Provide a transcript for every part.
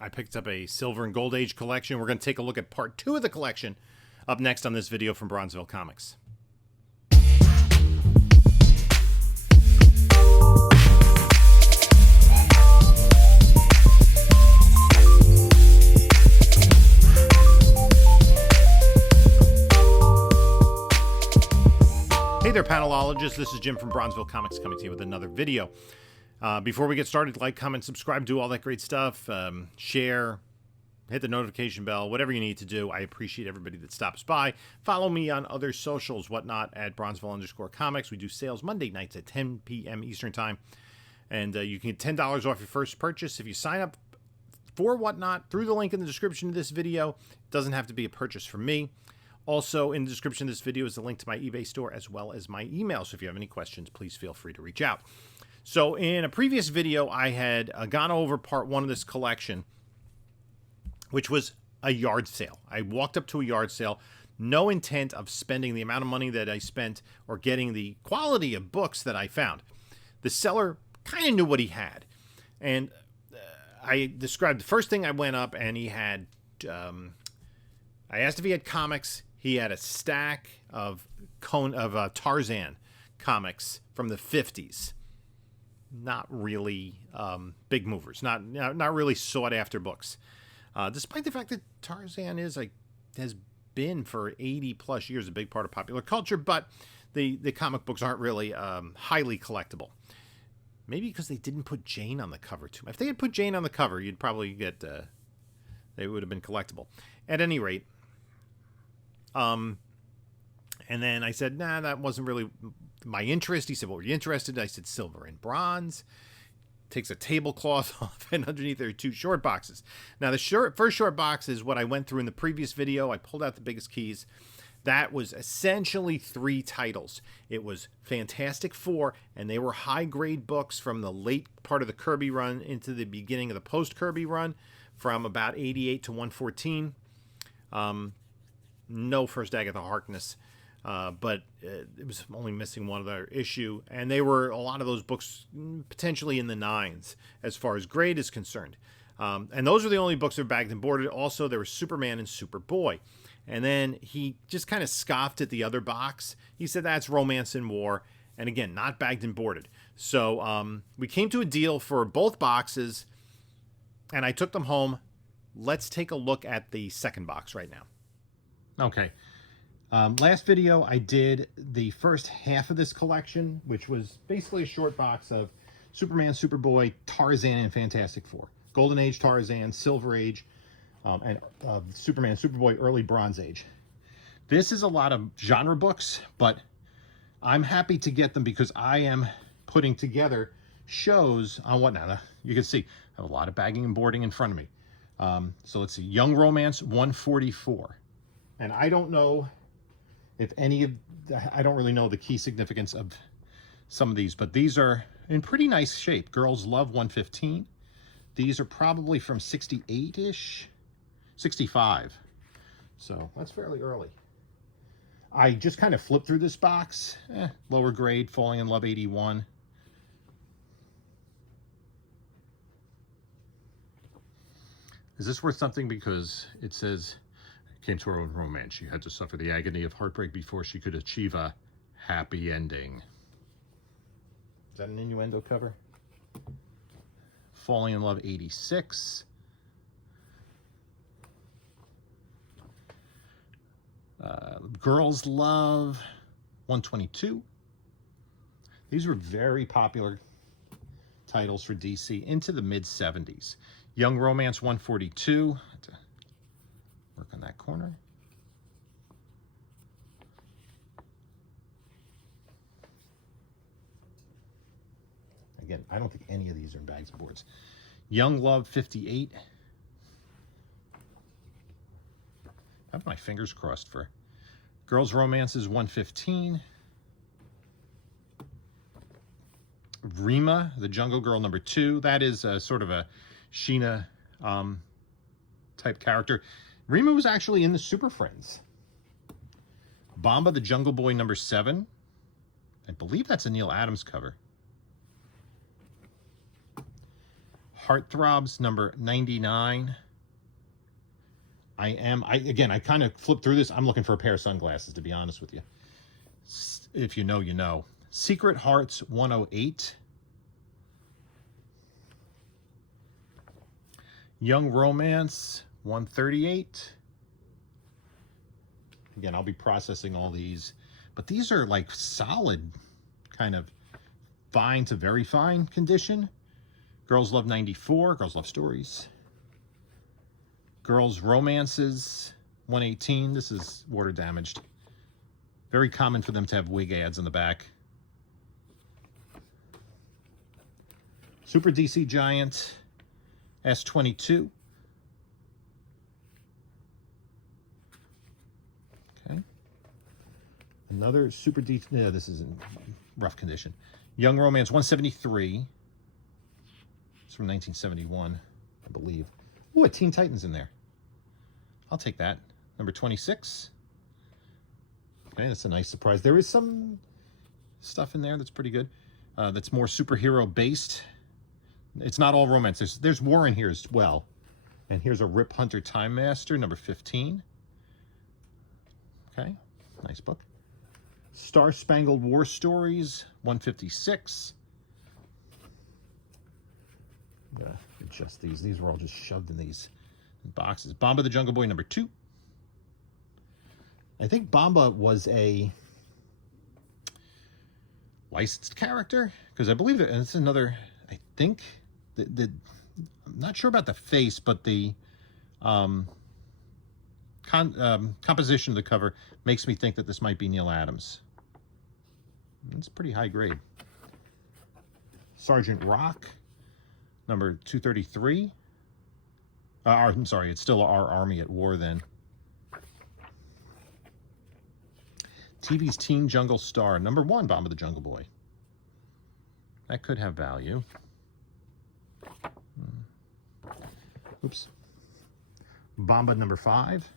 I picked up a Silver and Gold Age collection. We're going to take a look at part 2 of the collection up next on this video from Bronzeville Comics. Hey there, panelologists. This is Jim from Bronzeville Comics coming to you with another video. Before we get started, like, comment, subscribe, do all that great stuff. Share, hit the notification bell, whatever you need to do. I appreciate everybody that stops by. Follow me on other socials, whatnot, at Bronzeville_comics. We do sales Monday nights at 10 p.m. Eastern Time. And you can get $10 off your first purchase if you sign up for whatnot through the link in the description of this video. It doesn't have to be a purchase from me. Also, in the description of this video is a link to my eBay store as well as my email. So if you have any questions, please feel free to reach out. So in a previous video, I had gone over part 1 of this collection, which was a yard sale. I walked up to a yard sale, no intent of spending the amount of money that I spent or getting the quality of books that I found. The seller kind of knew what he had. And I described the first thing I went up and he had, I asked if he had comics. He had a stack of Tarzan comics from the 50s. Not really big movers, not really sought after books. Despite the fact that Tarzan has been for 80 plus years a big part of popular culture, but the comic books aren't really highly collectible. Maybe because they didn't put Jane on the cover too much. If they had put Jane on the cover, you'd probably get they would have been collectible. At any rate, and then I said, nah, that wasn't really my interest. He said, what were you interested in? I said, silver and bronze. Takes a tablecloth off, and underneath there are 2 short boxes. Now, the first short box is what I went through in the previous video. I pulled out the biggest keys. That was essentially 3 titles. It was Fantastic Four, and they were high-grade books from the late part of the Kirby run into the beginning of the post-Kirby run, from about 88 to 114. No First Agatha Harkness. But it was only missing one other issue, and they were a lot of those books potentially in the 9s as far as grade is concerned. And those are the only books that were bagged and boarded. Also, there was Superman and Superboy. And then he just kind of scoffed at the other box. He said that's Romance and War, and again, not bagged and boarded. So we came to a deal for both boxes, and I took them home. Let's take a look at the second box right now. Okay. Last video, I did the first half of this collection, which was basically a short box of Superman, Superboy, Tarzan, and Fantastic Four. Golden Age Tarzan, Silver Age, and Superman, Superboy, Early Bronze Age. This is a lot of genre books, but I'm happy to get them because I am putting together shows on whatnot. You can see I have a lot of bagging and boarding in front of me. So let's see, Young Romance 144. And I don't know if I don't really know the key significance of some of these, but these are in pretty nice shape. Girls Love 115. These are probably from 68-ish, 65. So that's fairly early. I just kind of flipped through this box. Lower grade, Falling in Love 81. Is this worth something? Because it says, came to her own romance. She had to suffer the agony of heartbreak before she could achieve a happy ending. Is that an innuendo cover? Falling in Love 86. Girls Love 122. These were very popular titles for DC into the mid-70s. Young Romance 142. Work on that corner. Again, I don't think any of these are in bags and boards. Young Love 58. I have my fingers crossed for Girls Romances 115. Rima, the Jungle Girl #2. That is sort of a Sheena type character. Rima was actually in the Super Friends. Bomba the Jungle Boy #7. I believe that's a Neil Adams cover. Heartthrobs, number 99. I kind of flipped through this. I'm looking for a pair of sunglasses, to be honest with you. If you know, you know. Secret Hearts, 108. Young Romance, 138. Again, I'll be processing all these, but these are like solid, kind of fine to very fine condition. Girls Love 94, Girls Love Stories. Girls Romances, 118. This is water damaged. Very common for them to have wig ads on the back. Super DC Giant, S22. Okay. Another Super DC, no, this is in rough condition. Young Romance, 173. It's from 1971, I believe. Ooh, a Teen Titans in there. I'll take that. Number 26. Okay, that's a nice surprise. There is some stuff in there that's pretty good. That's more superhero based. It's not all romance. There's war in here as well. And here's a Rip Hunter Time Master, number 15. Okay, nice book. Star Spangled War Stories, 156. I'm gonna adjust these. These were all just shoved in these boxes. Bomba the Jungle Boy, number 2. I think Bomba was a licensed character, because I believe that, and it's another, I think, I'm not sure about the face, but the composition of the cover makes me think that this might be Neil Adams. It's pretty high grade. Sergeant Rock, number 233. I'm sorry, it's still Our Army at War then. TV's Teen Jungle Star, number 1, Bomba the Jungle Boy. That could have value. Oops. Bomba, number 5.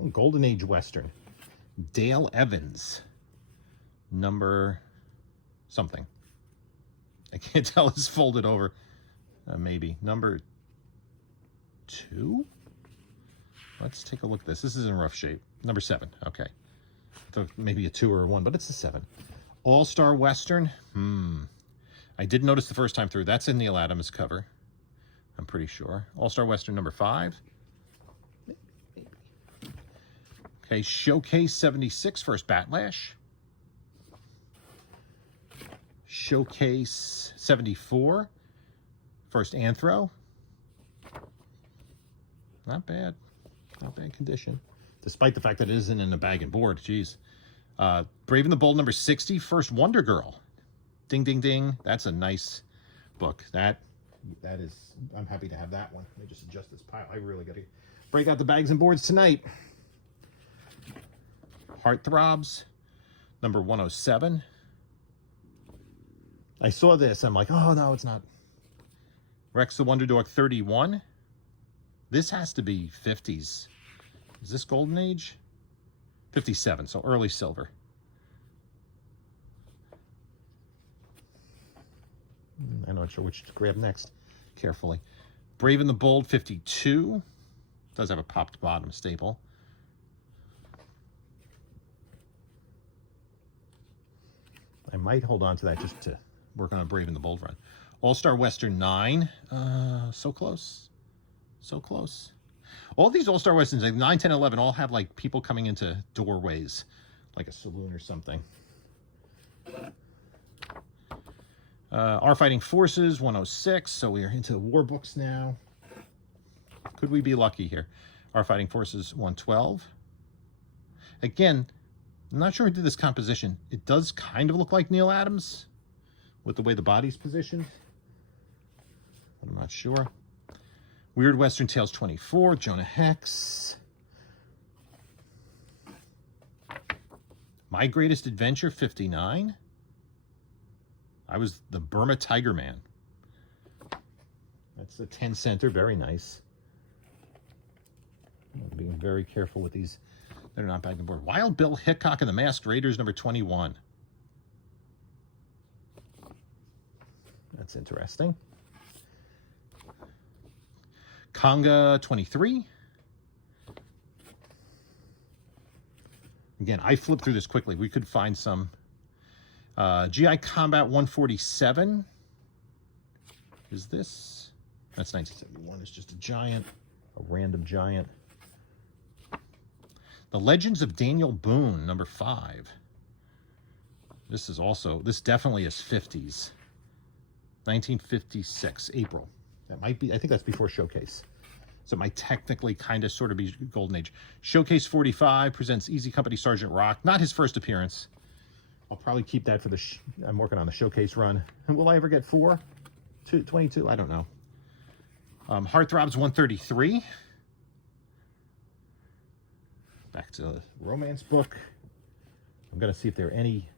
Oh, Golden Age Western. Dale Evans, number something. I can't tell. It's folded over. Maybe. Number 2? Let's take a look at this. This is in rough shape. Number 7. Okay. So maybe a 2 or a 1, but it's a 7. All-Star Western. I did notice the first time through. That's a Neil Adams cover, I'm pretty sure. All-Star Western, number 5. Okay, Showcase 76, first Batlash. Showcase 74, first Anthro. Not bad. Not bad condition. Despite the fact that it isn't in a bag and board. Jeez. Brave and the Bold, number 60, first Wonder Girl. Ding, ding, ding. That's a nice book. That is, I'm happy to have that one. Let me just adjust this pile. I really got to break out the bags and boards tonight. Heartthrobs, number 107. I saw this. I'm like, oh, no, it's not. Rex the Wonder Dog, 31. This has to be 50s. Is this Golden Age? 57, so early silver. I'm not sure which to grab next. Carefully. Brave and the Bold, 52. Does have a popped bottom staple. I might hold on to that just to work on a Brave and the Bold run. All-Star Western, 9. So close. So close. All these All-Star Westerns, like 9, 10, 11, all have like people coming into doorways, like a saloon or something. Our Fighting Forces, 106. So we are into the war books now. Could we be lucky here? Our Fighting Forces, 112. Again, I'm not sure who did this composition. It does kind of look like Neil Adams with the way the body's positioned. But I'm not sure. Weird Western Tales, 24. Jonah Hex. My Greatest Adventure, 59. I was the Burma Tiger Man. That's a 10 center. Very nice. I'm being very careful with these. They're not back and board. Wild Bill Hickok and the Masked Raiders, number 21. That's interesting. Conga 23. Again, I flipped through this quickly. We could find some. GI Combat 147. Is this? That's 1971. It's just a giant, a random giant. The Legends of Daniel Boone, number 5. This is also, this definitely is 50s. 1956, April. That might be, I think that's before Showcase. So it might technically kind of sort of be Golden Age. Showcase 45 presents Easy Company Sergeant Rock. Not his first appearance. I'll probably keep that for the, I'm working on the Showcase run. And will I ever get 22? I don't know. Heartthrobs 133. Back to the romance book. I'm going to see if there are any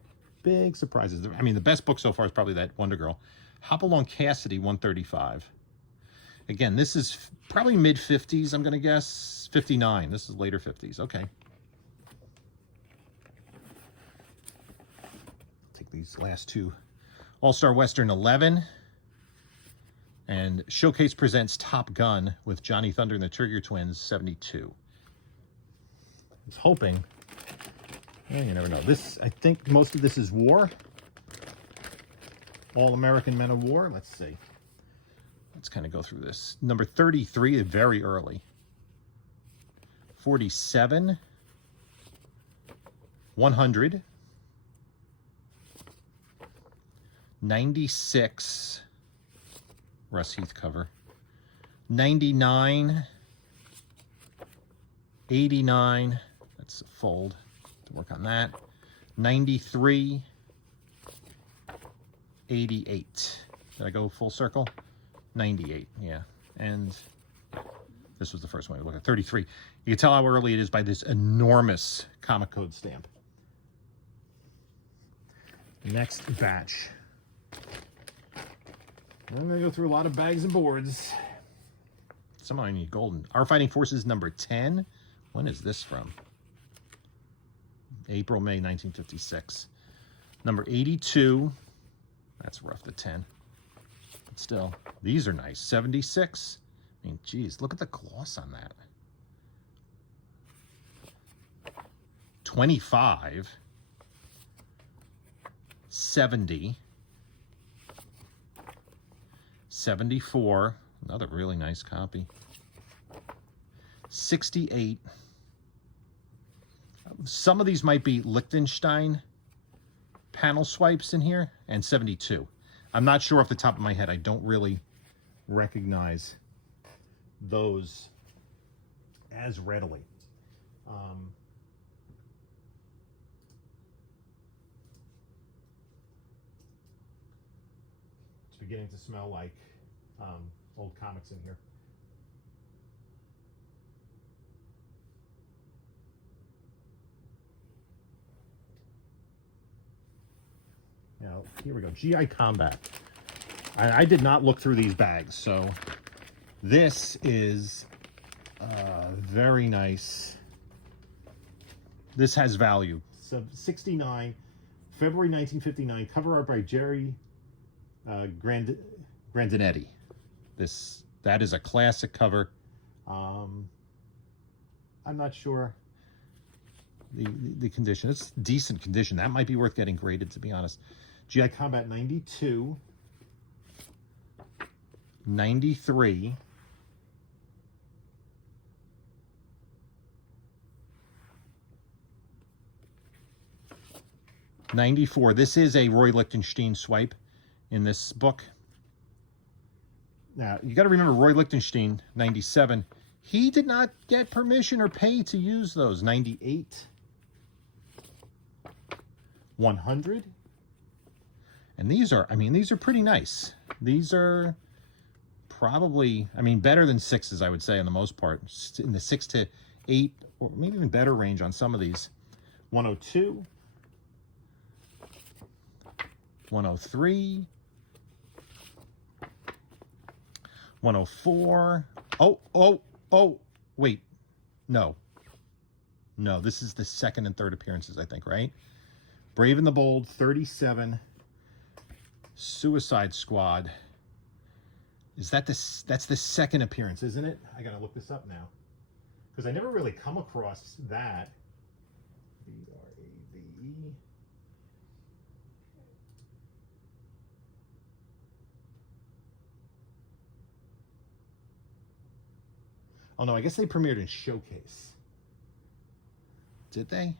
big surprises. I mean, the best book so far is probably that Wonder Girl. Hop Along Cassidy 135. Again, this is probably mid-50s, I'm going to guess. 59. This is later 50s. Okay. Take these last two. All-Star Western 11. And Showcase presents Top Gun with Johnny Thunder and the Trigger Twins 72. I was hoping. You never know. This, I think most of this is war. All-American Men of War. Let's see. Let's kind of go through this. Number 33, very early. 47. 100. 96. Russ Heath cover. 99. 89. That's a fold. To work on that. 93. 88. Did I go full circle? 98, yeah. And this was the first one we looked at. 33. You can tell how early it is by this enormous comic code stamp. Next batch. I'm going to go through a lot of bags and boards. Somehow I need golden. Our Fighting Forces number 10. When is this from? April, May 1956. Number 82. That's rough to 10. But still, these are nice. 76. I mean, geez, look at the gloss on that. 25. 70. 74. Another really nice copy. 68. Some of these might be Liechtenstein panel swipes in here, and 72. I'm not sure off the top of my head. I don't really recognize those as readily. It's beginning to smell like old comics in here. Now, here we go. GI Combat. I did not look through these bags, so this is very nice. This has value. So 69, February 1959, cover art by Jerry Grandinetti. That is a classic cover. I'm not sure the condition. It's decent condition. That might be worth getting graded, to be honest. GI Combat 92, 93, 94. This is a Roy Lichtenstein swipe in this book. Now, you got to remember Roy Lichtenstein, 97. He did not get permission or pay to use those. 98. 100. And these are, I mean, these are pretty nice. These are probably, I mean, better than 6s, I would say, on the most part. In the 6 to 8, or maybe even better range on some of these. 102. 103. 104. Oh, wait. No, this is the second and third appearances, I think, right? Brave and the Bold, 37. Suicide Squad. Is that this? That's the second appearance, isn't it? I gotta look this up now, because I never really come across that. B-R-A-V-E. Oh no, I guess they premiered in Showcase. Did they?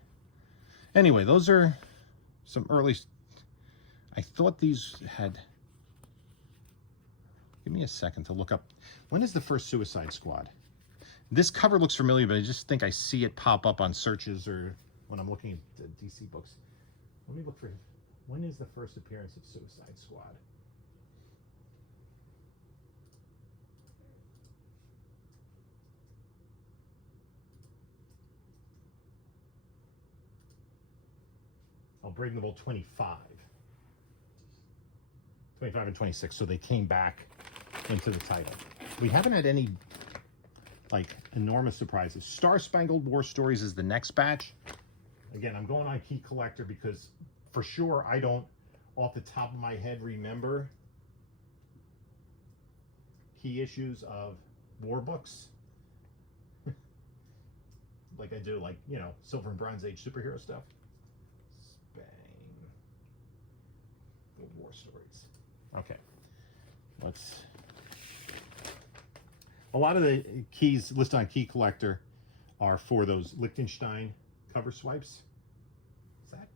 Anyway, those are some early... I thought these had... Give me a second to look up. When is the first Suicide Squad? This cover looks familiar, but I just think I see it pop up on searches or when I'm looking at DC books. Let me look for... When is the first appearance of Suicide Squad? Unbreakable 25. 25 and 26, so they came back into the title. We haven't had any, like, enormous surprises. Star Spangled War Stories is the next batch. Again, I'm going on Key Collector because, for sure, I don't, off the top of my head, remember key issues of war books. Like I do, like, you know, Silver and Bronze Age superhero stuff. War Stories. Okay, a lot of the keys listed on Key Collector are for those Liechtenstein cover swipes. Is that?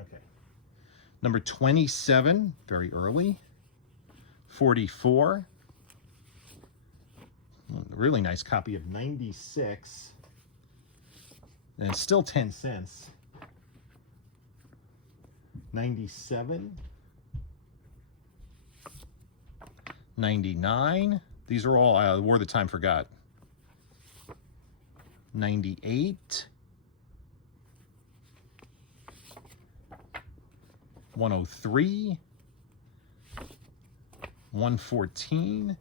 Okay. Number 27, very early. 44. Really nice copy of 96. And it's still 10 cents. 97, 99. These are all War the Time Forgot. 98, 103, 114,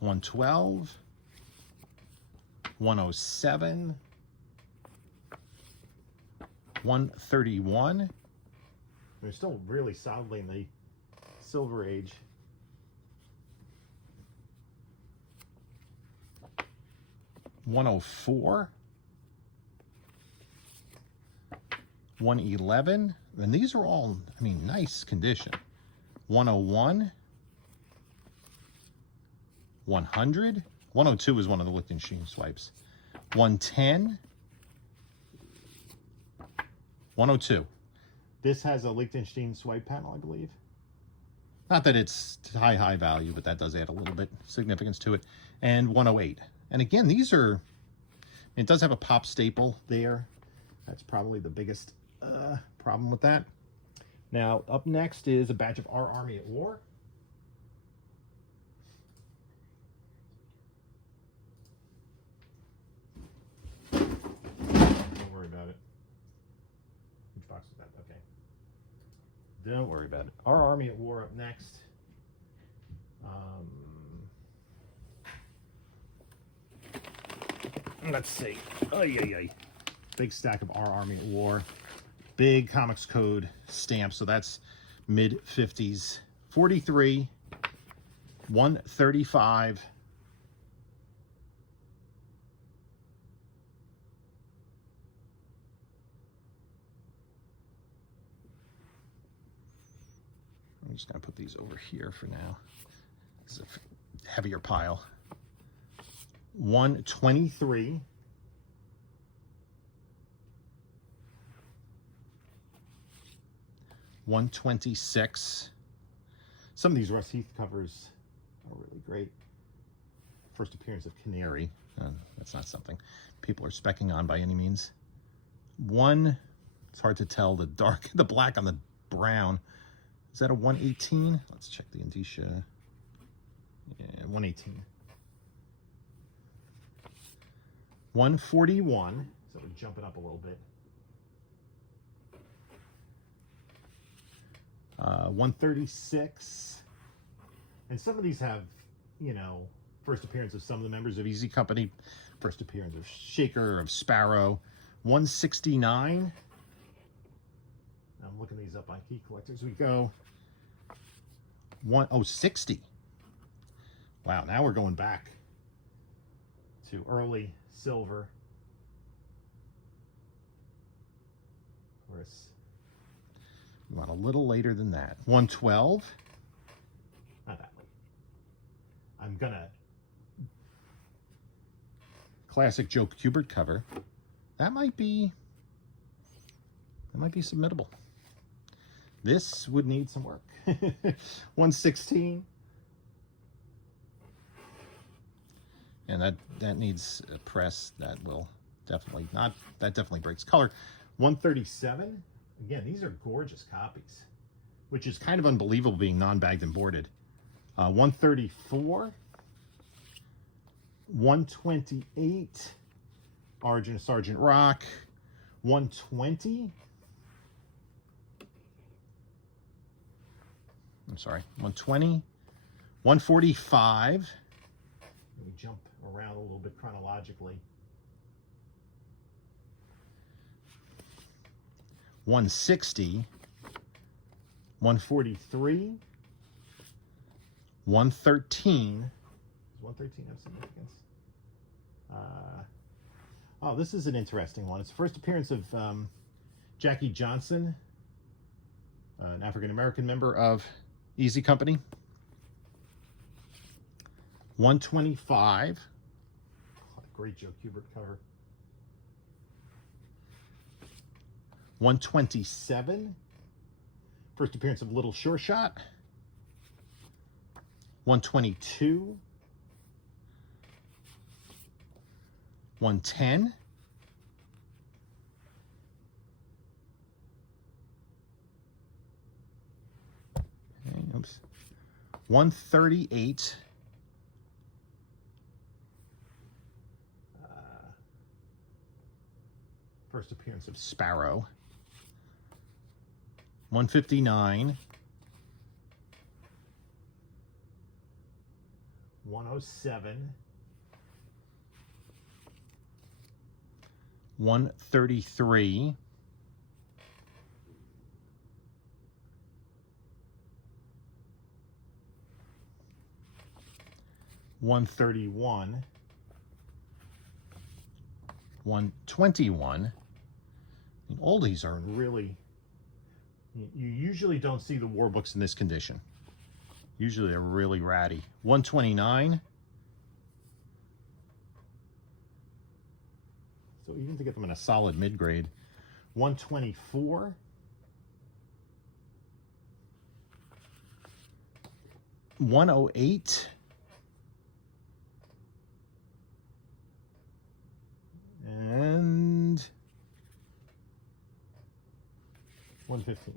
112, 107, 131. They're still really solidly in the Silver Age. 104, 111, and these are all, I mean, nice condition. 101, 100, 102 is one of the Liechtenstein swipes. 110, 102. This has a Liechtenstein swipe panel, I believe. Not that it's high value, but that does add a little bit significance to it. And 108. And again, these are, it does have a pop staple there. That's probably the biggest problem with that. Now, up next is a batch of Our Army at War. Don't worry about it. Which box is that? Okay. Don't worry about it. Our Army at War up next. Let's see. Big stack of Our Army at War. Big Comics Code stamp. So that's mid 50s. 43, 135. I'm just going to put these over here for now. This is a heavier pile. 123. 126. Some of these Russ Heath covers are really great. First appearance of Canary. That's not something people are specking on by any means. It's hard to tell the black on the brown. Is that a 118? Let's check the indicia. Yeah, 118. 141. So we're jumping up a little bit. 136. And some of these have, you know, First appearance of some of the members of Easy Company. First appearance of Shaker, of Sparrow. 169. I'm looking these up on Key Collectors. We go 60. Wow, now we're going back to early silver. Of course, we want a little later than that. 112. Not that late. I'm gonna classic Joe Kubert cover. That might be submittable. This would need some work. 116. And that needs a press. That will definitely not, that definitely breaks color. 137. Again, these are gorgeous copies, which is kind of unbelievable being non-bagged and boarded. 134. 128. Argent Sergeant Rock. 120. I'm sorry, 120. 145. Let me jump around a little bit chronologically. 160. 143. 113. Does 113 have significance? Oh, this is an interesting one. It's the first appearance of Jackie Johnson, an African-American member of Easy Company. 125. Great Joe Kubert cover. 127. First appearance of Little Sure Shot. 122. 110. Okay, oops. 138. First appearance of Sparrow. 159. 107. 133. 131. 121. The oldies are really, you usually don't see the war books in this condition. Usually they're really ratty. 129. So even to get them in a solid mid-grade. 124. 108. And 115.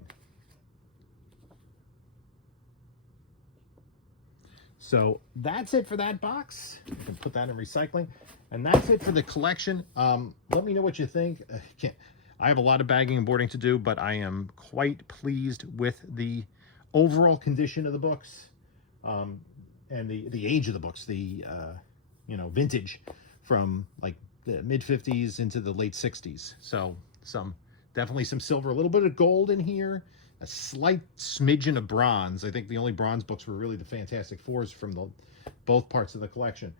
So that's it for that box. You can put that in recycling. And that's it for the collection. Let me know what you think. I have a lot of bagging and boarding to do, but I am quite pleased with the overall condition of the books, and the age of the books, the vintage from like the mid-50s into the late 60s. So definitely some silver, a little bit of gold in here, a slight smidgen of bronze. I think the only bronze books were really the Fantastic Fours from both parts of the collection.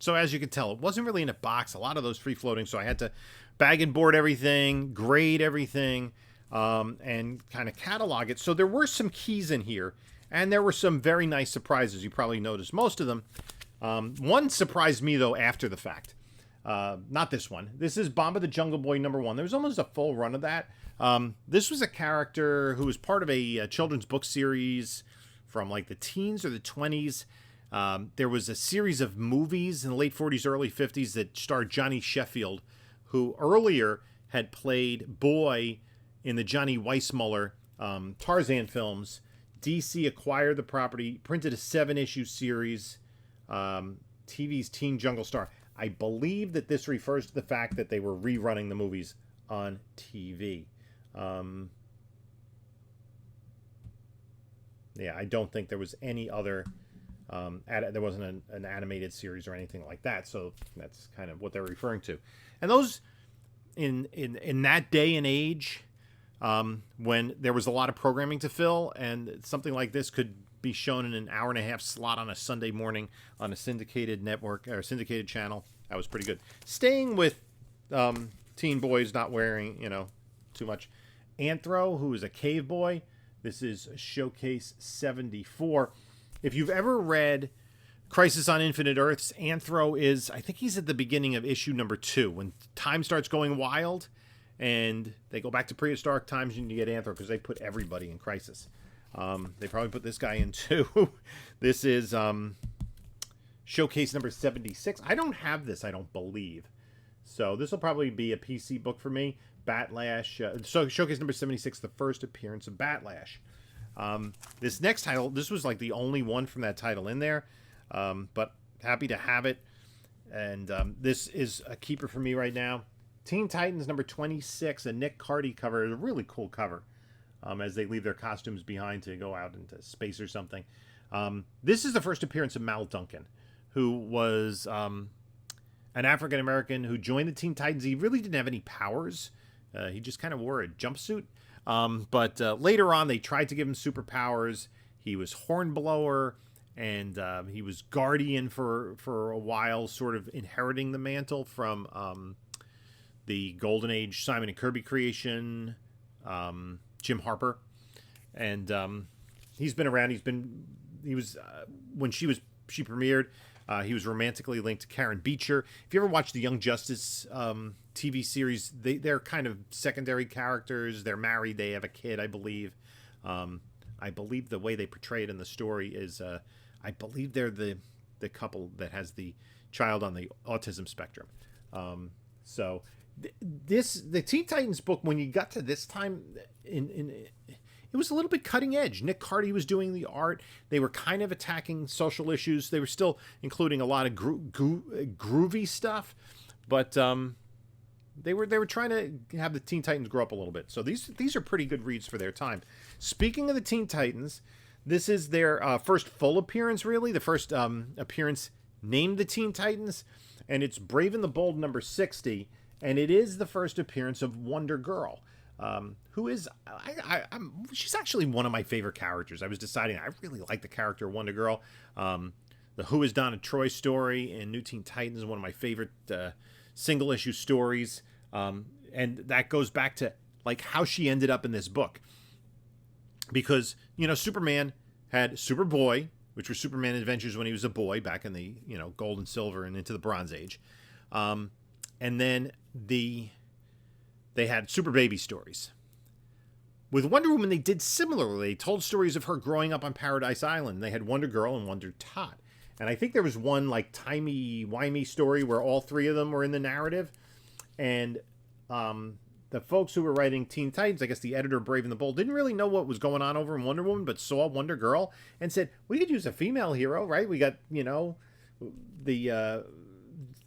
So as you can tell, it wasn't really in a box, a lot of those free floating, so I had to bag and board everything, grade everything, and kind of catalog it. So there were some keys in here, and there were some very nice surprises. You probably noticed most of them. One surprised me, though, after the fact. Not this one. This is Bomba the Jungle Boy #1. There was almost a full run of that. This was a character who was part of a children's book series from like the teens or the 20s. There was a series of movies in the late 40s, early 50s that starred Johnny Sheffield, who earlier had played Boy in the Johnny Weissmuller Tarzan films. DC acquired the property, printed a 7-issue series, TV's Teen Jungle Star. I believe that this refers to the fact that they were rerunning the movies on TV. Yeah, I don't think there was any other There wasn't an animated series or anything like that, so that's kind of what they're referring to. And those in that day and age, when there was a lot of programming to fill, and something like this could be shown in an hour and a half slot on a Sunday morning on a syndicated network or syndicated channel, that was pretty good. Staying with teen boys not wearing, too much. Anthro, who is a cave boy. This is Showcase 74. If you've ever read Crisis on Infinite Earths, Anthro is, I think he's at the beginning of issue number 2. When time starts going wild and they go back to prehistoric times, and you get Anthro because they put everybody in Crisis. They probably put this guy in too. This is Showcase number 76. I don't have this, I don't believe. So this will probably be a PC book for me. Batlash. So Showcase number 76, the first appearance of Batlash. This next title, this was like the only one from that title in there. But happy to have it. And this is a keeper for me right now. Teen Titans number 26, a Nick Cardy cover. A really cool cover. As they leave their costumes behind to go out into space or something. This is the first appearance of Mal Duncan, who was an African-American who joined the Teen Titans. He really didn't have any powers. He just kind of wore a jumpsuit. But later on, they tried to give him superpowers. He was Hornblower, and he was Guardian for a while, sort of inheriting the mantle from the Golden Age Simon and Kirby creation, Jim Harper. And he's been around. He was when she premiered. He was romantically linked to Karen Beecher. If you ever watched the Young Justice TV series, they're kind of secondary characters. They're married. They have a kid, I believe. I believe the way they portray it in the story is, I believe they're the couple that has the child on the autism spectrum. So the Teen Titans book, when you got to this time, it was a little bit cutting edge. Nick Cardy was doing the art. They were kind of attacking social issues. They were still including a lot of groovy stuff, but they were trying to have the Teen Titans grow up a little bit. So these are pretty good reads for their time. Speaking of the Teen Titans, this is their first full appearance, really. The first appearance named the Teen Titans, and it's Brave and the Bold number 60, and it is the first appearance of Wonder Girl. Who is, she's actually one of my favorite characters. I was deciding, I really like the character Wonder Girl. The Who is Donna Troy story in New Teen Titans is one of my favorite single issue stories. And that goes back to like how she ended up in this book. Because, Superman had Superboy, which was Superman Adventures when he was a boy back in the, Gold and Silver and into the Bronze Age. And then they had Super Baby stories. With Wonder Woman, they did similarly. They told stories of her growing up on Paradise Island. They had Wonder Girl and Wonder Tot. And I think there was one like timey-wimey story where all three of them were in the narrative. And the folks who were writing Teen Titans, I guess the editor Brave and the Bold, didn't really know what was going on over in Wonder Woman, but saw Wonder Girl and said, we could use a female hero, right? We got,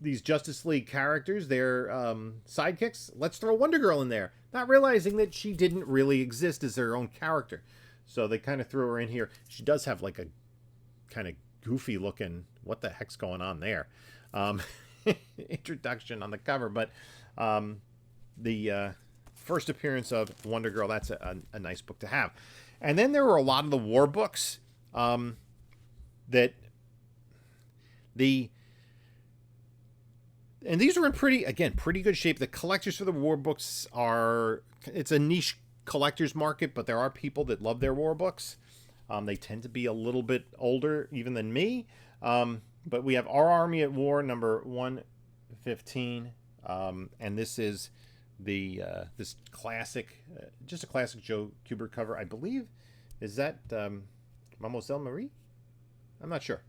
these Justice League characters, their sidekicks. Let's throw Wonder Girl in there. Not realizing that she didn't really exist as her own character. So they kind of threw her in here. She does have like a kind of goofy looking, what the heck's going on there? Introduction on the cover. But the first appearance of Wonder Girl, that's a nice book to have. And then there were a lot of the war books that and these are in pretty good shape. The collectors for the war books it's a niche collector's market, but there are people that love their war books. They tend to be a little bit older even than me. But we have Our Army at War, number 115. And this is this classic, just a classic Joe Kubert cover, I believe. Is that Mademoiselle Marie? I'm not sure.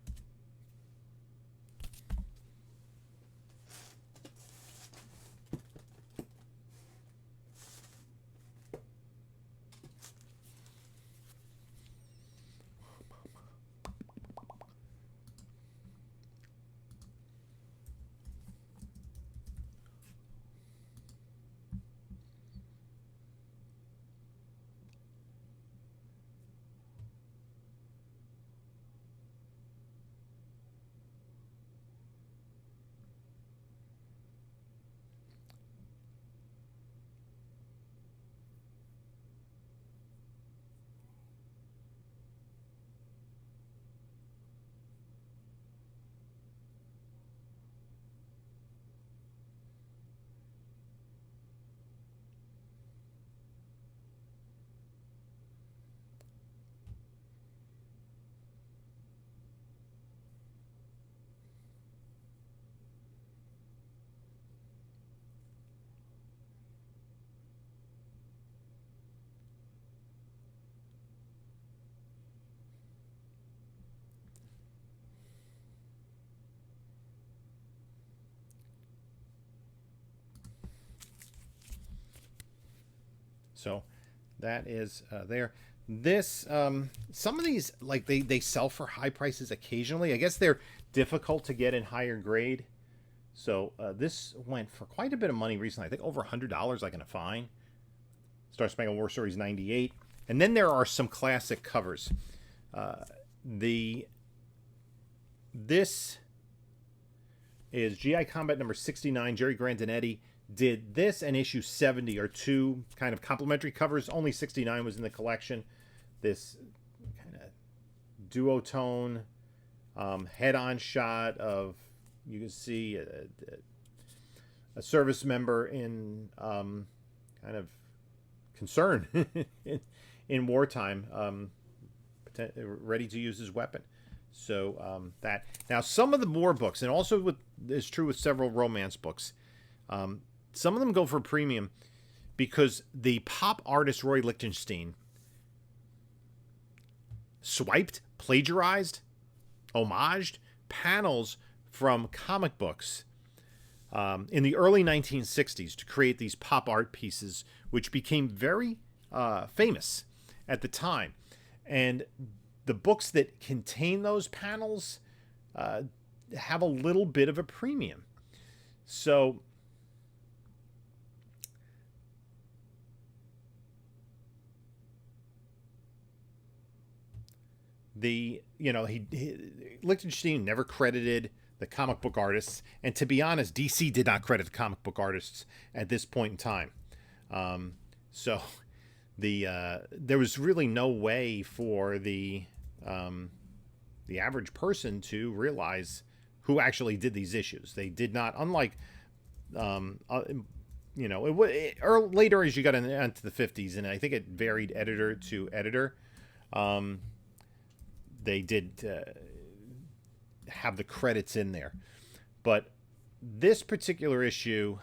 So that is there. This some of these, like, they sell for high prices occasionally. I guess they're difficult to get in higher grade. So this went for quite a bit of money recently. I think over $100 I can find. Star Spangled War Stories 98. And then there are some classic covers. This is GI Combat number 69. Jerry Grandinetti did this, and issue 70 are two kind of complementary covers. Only 69 was in the collection. This kind of duotone head-on shot of, you can see a service member in kind of concern in wartime, ready to use his weapon. So that. Now, some of the war books, and also is true with several romance books, some of them go for premium because the pop artist Roy Lichtenstein swiped, plagiarized, homaged panels from comic books in the early 1960s to create these pop art pieces, which became very famous at the time. And the books that contain those panels have a little bit of a premium. So Lichtenstein never credited the comic book artists, and to be honest, DC did not credit the comic book artists at this point in time. So there was really no way for the average person to realize who actually did these issues. They did not, unlike later as you got into the 50s, and I think it varied editor to editor. They did have the credits in there, but this particular issue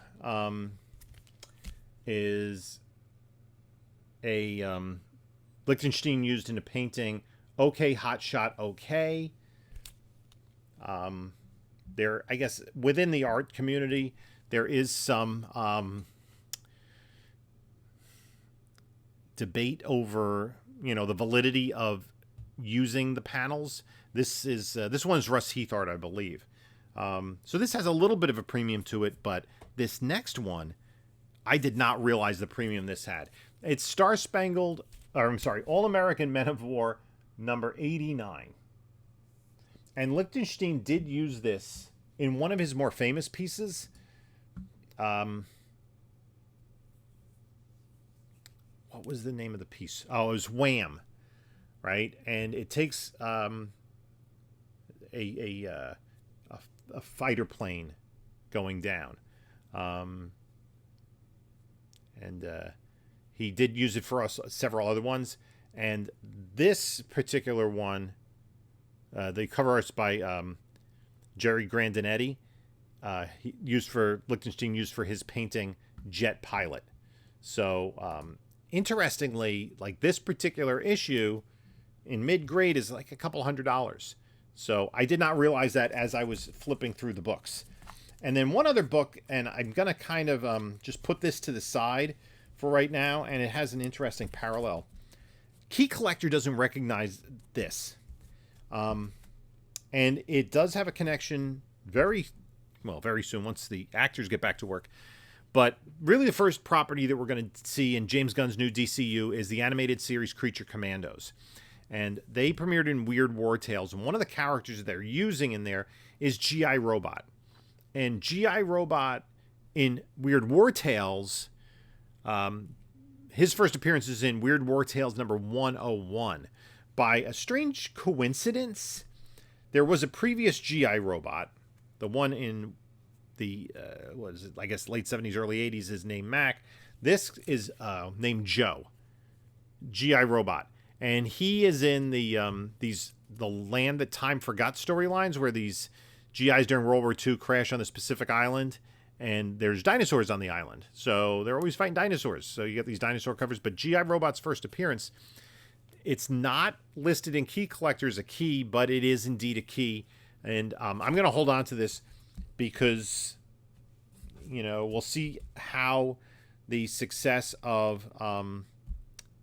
is a Lichtenstein used in a painting. Okay, hot shot. Okay. There, I guess, within the art community, there is some debate over, the validity of using the panels. This one's Russ Heath art, I believe. So this has a little bit of a premium to it, but this next one, I did not realize the premium this had. It's Star Spangled, All American Men of War number 89. And Lichtenstein did use this in one of his more famous pieces. What was the name of the piece? Oh, it was Wham! Right? And it takes a fighter plane going down. He did use it for several other ones. And this particular one, the cover art's by Jerry Grandinetti, Lichtenstein used for his painting Jet Pilot. So, interestingly, like, this particular issue in mid-grade is like a couple $100. So I did not realize that as I was flipping through the books. And then one other book, and I'm going to kind of just put this to the side for right now, and it has an interesting parallel. Key Collector doesn't recognize this. And it does have a connection very soon, once the actors get back to work. But really the first property that we're going to see in James Gunn's new DCU is the animated series Creature Commandos. And they premiered in Weird War Tales, and one of the characters that they're using in there is G.I. Robot. And G.I. Robot in Weird War Tales, his first appearance is in Weird War Tales number 101. By a strange coincidence, there was a previous G.I. Robot, the one in the, late 70s, early 80s, is named Mac. This is named Joe, G.I. Robot. And he is in the Land That Time Forgot storylines, where these GIs during World War II crash on this Pacific island, and there's dinosaurs on the island. So they're always fighting dinosaurs. So you get these dinosaur covers. But G.I. Robot's first appearance, it's not listed in Key Collector as a key, but it is indeed a key. And I'm going to hold on to this because, we'll see how the success of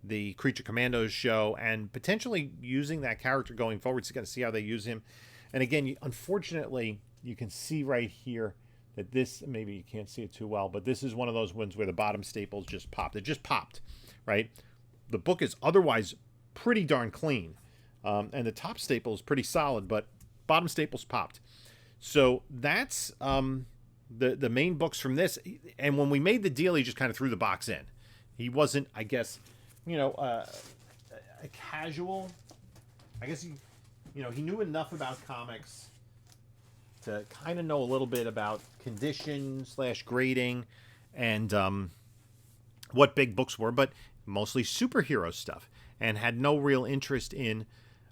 the Creature Commandos show and potentially using that character going forward. So you got to see how they use him. And again, unfortunately, you can see right here that this, maybe you can't see it too well, but this is one of those ones where the bottom staples just popped. It just popped, right? The book is otherwise pretty darn clean. And the top staple is pretty solid, but bottom staples popped. So that's the main books from this. And when we made the deal, he just kind of threw the box in. He wasn't, I guess, a casual. I guess he knew enough about comics to kind of know a little bit about condition/grading and what big books were, but mostly superhero stuff, and had no real interest in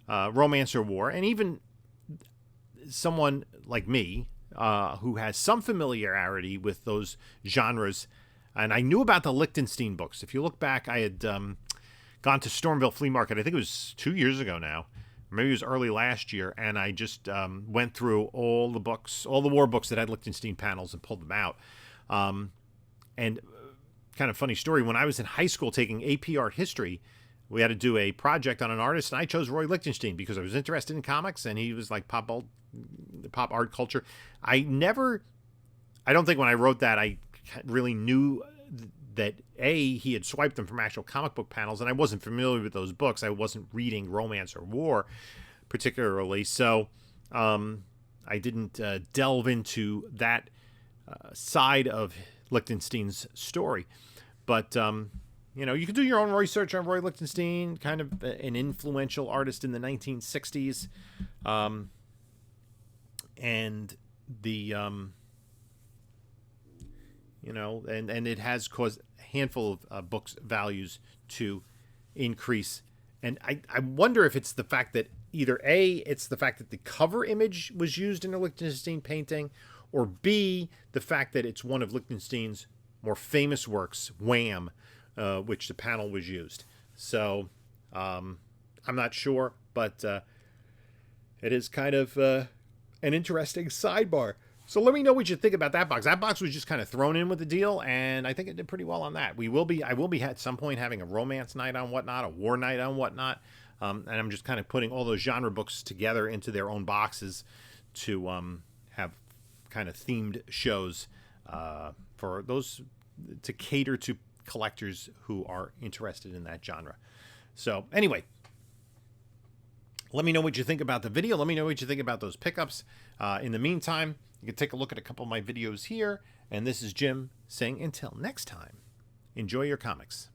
romance or war. And even someone like me, who has some familiarity with those genres, and I knew about the Lichtenstein books. If you look back, I had gone to Stormville Flea Market, I think it was 2 years ago now, maybe it was early last year, and I just went through all the books, all the war books that had Lichtenstein panels, and pulled them out. And kind of funny story, when I was in high school taking AP Art History, we had to do a project on an artist, and I chose Roy Lichtenstein because I was interested in comics, and he was like pop art culture. I don't think when I wrote that I really knew that he had swiped them from actual comic book panels, and I wasn't familiar with those books. I wasn't reading romance or war particularly, so I didn't delve into that side of Lichtenstein's story. But you can do your own research on Roy Lichtenstein, kind of an influential artist in the 1960s, and the and it has caused a handful of books' values to increase. And I wonder if it's the fact that either A, it's the fact that the cover image was used in a Lichtenstein painting, or B, the fact that it's one of Lichtenstein's more famous works, Wham, which the panel was used. So I'm not sure, but it is kind of an interesting sidebar. So let me know what you think about that box. That box was just kind of thrown in with the deal, and I think it did pretty well on that. I will be at some point having a romance night on Whatnot, a war night on Whatnot, and I'm just kind of putting all those genre books together into their own boxes to have kind of themed shows for those, to cater to collectors who are interested in that genre. So anyway, let me know what you think about the video. Let me know what you think about those pickups. In the meantime, you can take a look at a couple of my videos here. And this is Jim saying until next time, enjoy your comics.